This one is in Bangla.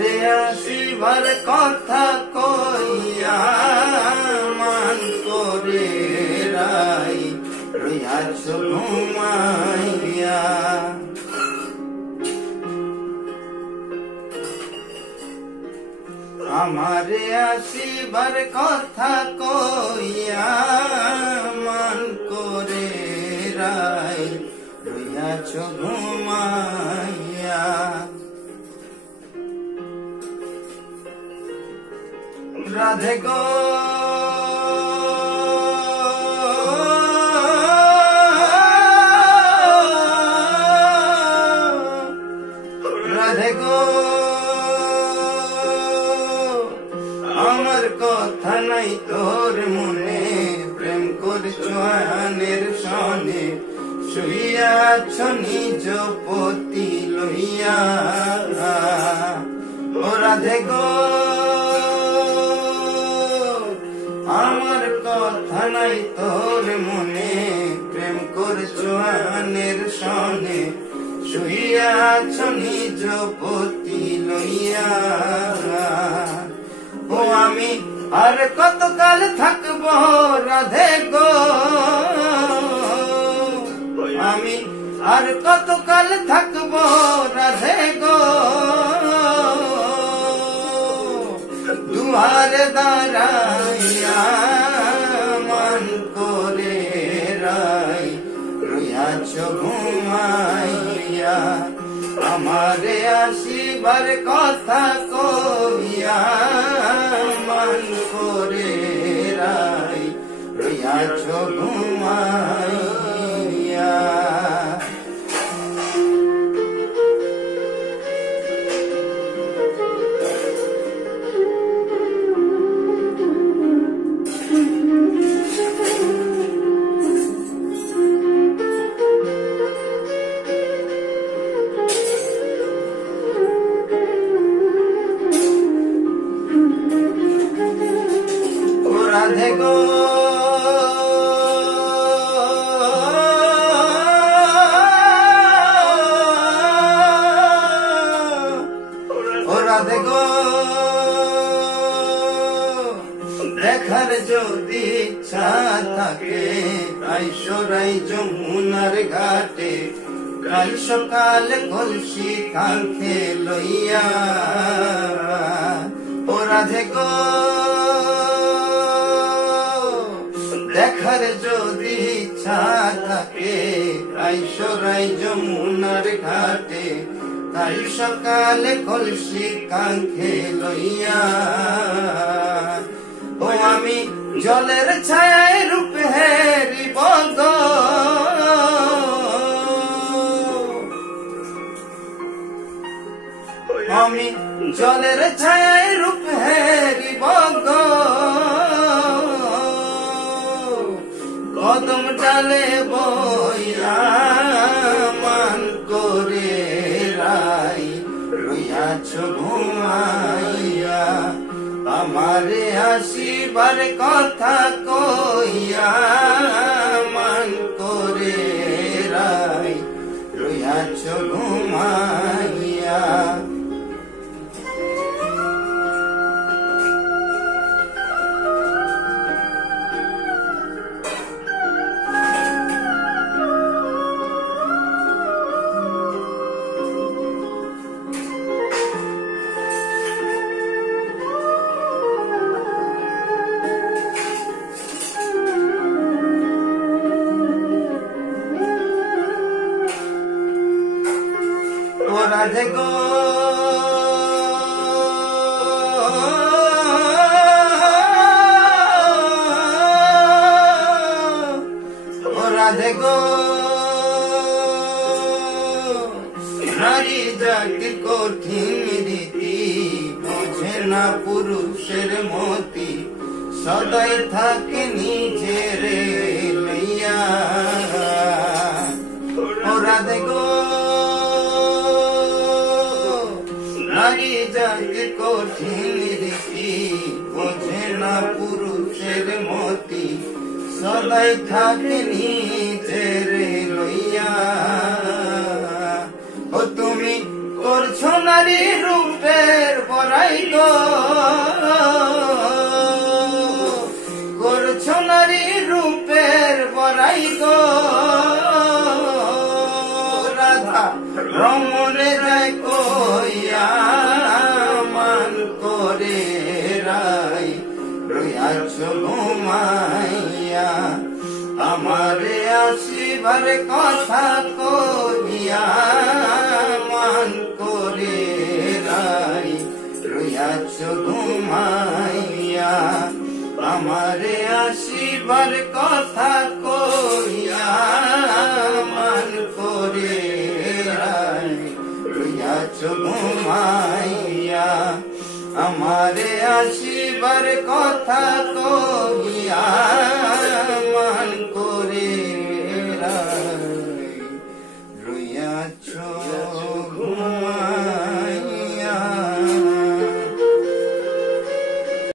আমারে আসিবার কথা কইয়া মান করে রাই রইয়াছ ঘুমাইয়া। আমারে আসিবার কথা কইয়া মান করে রাই রইয়াছ ঘুমাইয়া। রাধে গো রাধে গো আমার কথা নাই তোর মনে, প্রেম করছ আনের সনে শুইয়াছ নিজ পতি লইয়া। ও রাধে গো আমার কথা নাই তোর মনে, প্রেম করছ আনের সনে শুইয়াছ নিজ পতি লইয়া। ও আমি আর কতকাল থাকব রাধে গো, আমি আর কতকাল থাকব রাধে গো, দুয়ারে দাঁড়াইয়া মান করে রাই রইয়াছ ঘুমাইয়া। আমারে আসিবার কথা কইয়া মান করে রাই রইয়াছ ঘুমাইয়া। রাধে গো ও রাধে গো দেখার যদি ইচ্ছা থাকে আইসরাই যমুনার ঘাটে, কাল সকালে কলসি কাঁখে লইয়া। ও রাধে গো দেখার যদি ইচ্ছা থাকে আইসরাই যমুনার ঘাটে, কাল সকালে কলসি কাঁখে লইয়া। ও আমি জলের ছায় রূপ হেরিব গো, আমি জলের ছায় রূপ হেরিব গো, কদম ডালে বইয়া মান করে রাই রইয়াছ ঘুমাইয়া। আমারে আসিবার কথা কইয়া মান করে রাই রইয়াছ ঘুমাইয়া। রাধে গো রাধে গো নারী জাতির কঠিন রীতি বোঝে না পুরুষের মতি, সদাই থাকে নিজের লইয়া। ও রাধে গো নারী জাতির কঠিন রীতি বোঝে না পুরুষের মতি, সদাই থাকে নিজের লইয়া। ও তুমি করছো নারী রূপের বড়াই গো করছো নারী রূপের বড়াই গো রাধা রমনে যায় কইয়া মান করে রাই রইয়াছো ঘুমাইয়া আমারে আসিবার কথা কইয়া মান করে রাই রইয়াছো ঘুমাইয়া আমারে আসিবার কথা কইয়া মান করে রাই রইয়াছো ঘুমাইয়া আমারে আসিবার কথা কইয়া